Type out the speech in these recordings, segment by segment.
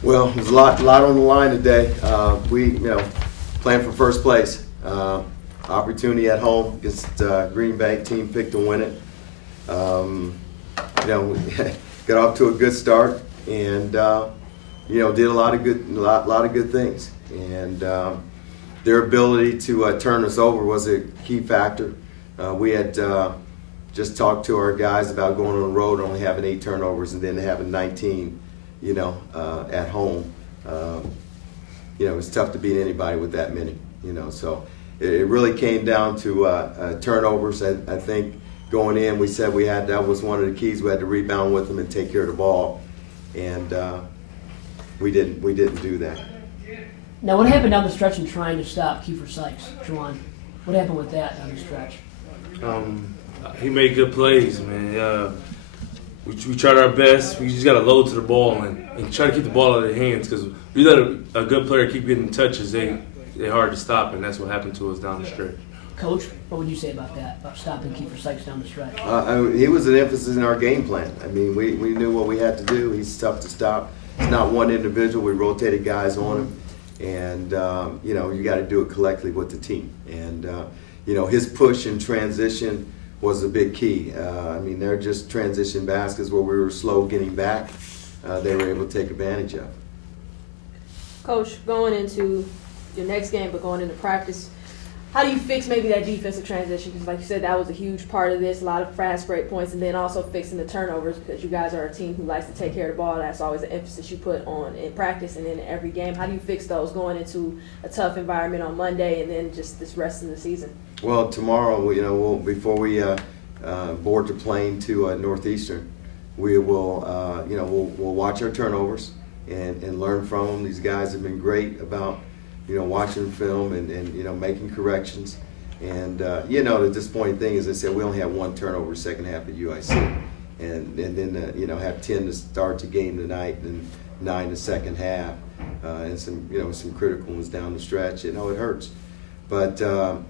Well, there's a lot on the line today. We, playing for first place. Opportunity at home against Green Bay. Team picked to win it. We got off to a good start, and did a lot of good things. And their ability to turn us over was a key factor. We had just talked to our guys about going on the road, only having 8 turnovers, and then having 19. At home, it's tough to beat anybody with that many, so it really came down to turnovers. I think going in, we said that was one of the keys. We had to rebound with them and take care of the ball, and we didn't do that. Now, what happened down the stretch in trying to stop Kiefer Sykes, Juwan? What happened with that down the stretch? He made good plays, man. We tried our best. We just got to load to the ball and try to keep the ball out of their hands, because we let a good player keep getting touches, they're hard to stop, and that's what happened to us down the stretch. Coach, what would you say about that, about stopping Kiefer Sykes down the stretch? He was an emphasis in our game plan. I mean, we knew what we had to do. He's tough to stop. It's not one individual. We rotated guys on him, and you got to do it collectively with the team. And his push and transition was a big key. They're just transition baskets where we were slow getting back. They were able to take advantage of. Coach, going into your next game, but going into practice, how do you fix maybe that defensive transition? Because like you said, that was a huge part of this, a lot of fast break points, and then also fixing the turnovers, because you guys are a team who likes to take care of the ball. That's always an emphasis you put on in practice and in every game. How do you fix those going into a tough environment on Monday and then just this rest of the season? Well, tomorrow, before we board the plane to Northeastern, we will, we'll watch our turnovers and learn from them. These guys have been great about, watching film and making corrections. And, the disappointing thing is, I said we only had 1 turnover second half at UIC. And then, have 10 to start the game tonight and 9 the second half. And some critical ones down the stretch. It hurts. But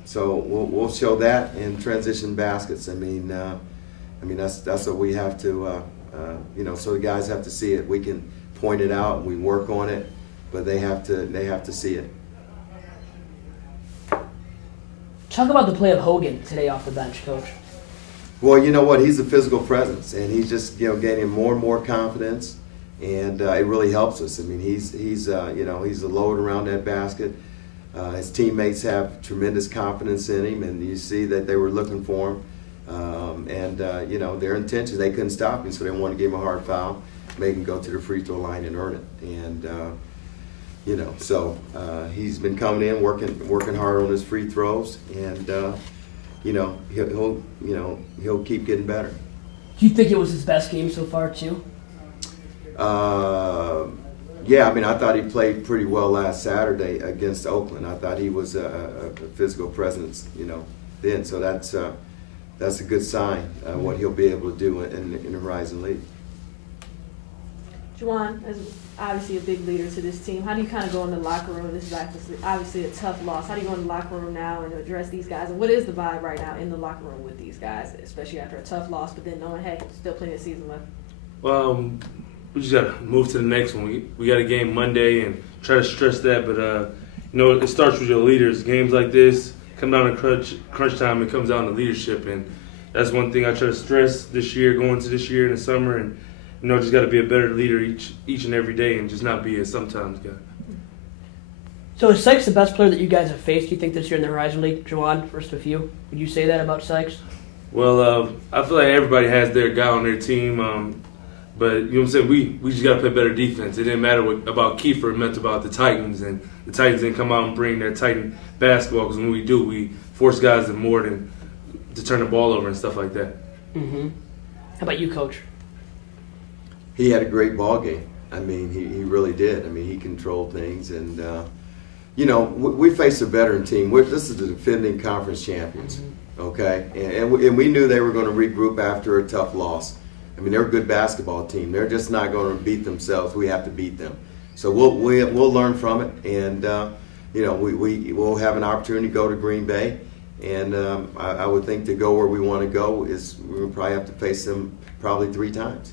so we'll show that in transition baskets. That's what we have to, so the guys have to see it. We can point it out, we work on it, but they have to see it. Talk about the play of Hogan today off the bench, Coach. Well, you know what? He's a physical presence, and he's just gaining more and more confidence, and it really helps us. He's a load around that basket. His teammates have tremendous confidence in him, and you see that they were looking for him. Their intentions, they couldn't stop him, so they wanted to give him a hard foul, make him go to the free throw line and earn it. And he's been coming in, working hard on his free throws, and he'll keep getting better. Do you think it was his best game so far too? Yeah, I thought he played pretty well last Saturday against Oakland. I thought he was a physical presence, then. So that's a good sign what he'll be able to do in the Horizon League. Juwan, as obviously a big leader to this team, how do you kind of go in the locker room? This is obviously a tough loss. How do you go in the locker room now and address these guys? And what is the vibe right now in the locker room with these guys, especially after a tough loss, but then knowing, hey, still plenty of season left? Well, we just got to move to the next one. We got a game Monday and try to stress that. But, it starts with your leaders. Games like this come down to crunch time. It comes down to leadership. And that's one thing I try to stress this year, going into this year in the summer. And, just got to be a better leader each and every day and just not be a sometimes guy. So is Sykes the best player that you guys have faced, do you think, this year in the Horizon League? Juwan, first of you. Would you say that about Sykes? Well, I feel like everybody has their guy on their team. But, you know what I'm saying, we just got to play better defense. It didn't matter about Kiefer. It meant about the Titans. And the Titans didn't come out and bring their Titan basketball, because when we do, we force guys to turn the ball over and stuff like that. Mm-hmm. How about you, Coach? He had a great ball game. He really did. He controlled things. And, we faced a veteran team. This is the defending conference champions, okay? And we knew they were going to regroup after a tough loss. They're a good basketball team. They're just not going to beat themselves. We have to beat them. So we'll learn from it, and we'll have an opportunity to go to Green Bay. And I would think to go where we want to go is we'll probably have to face them probably 3 times.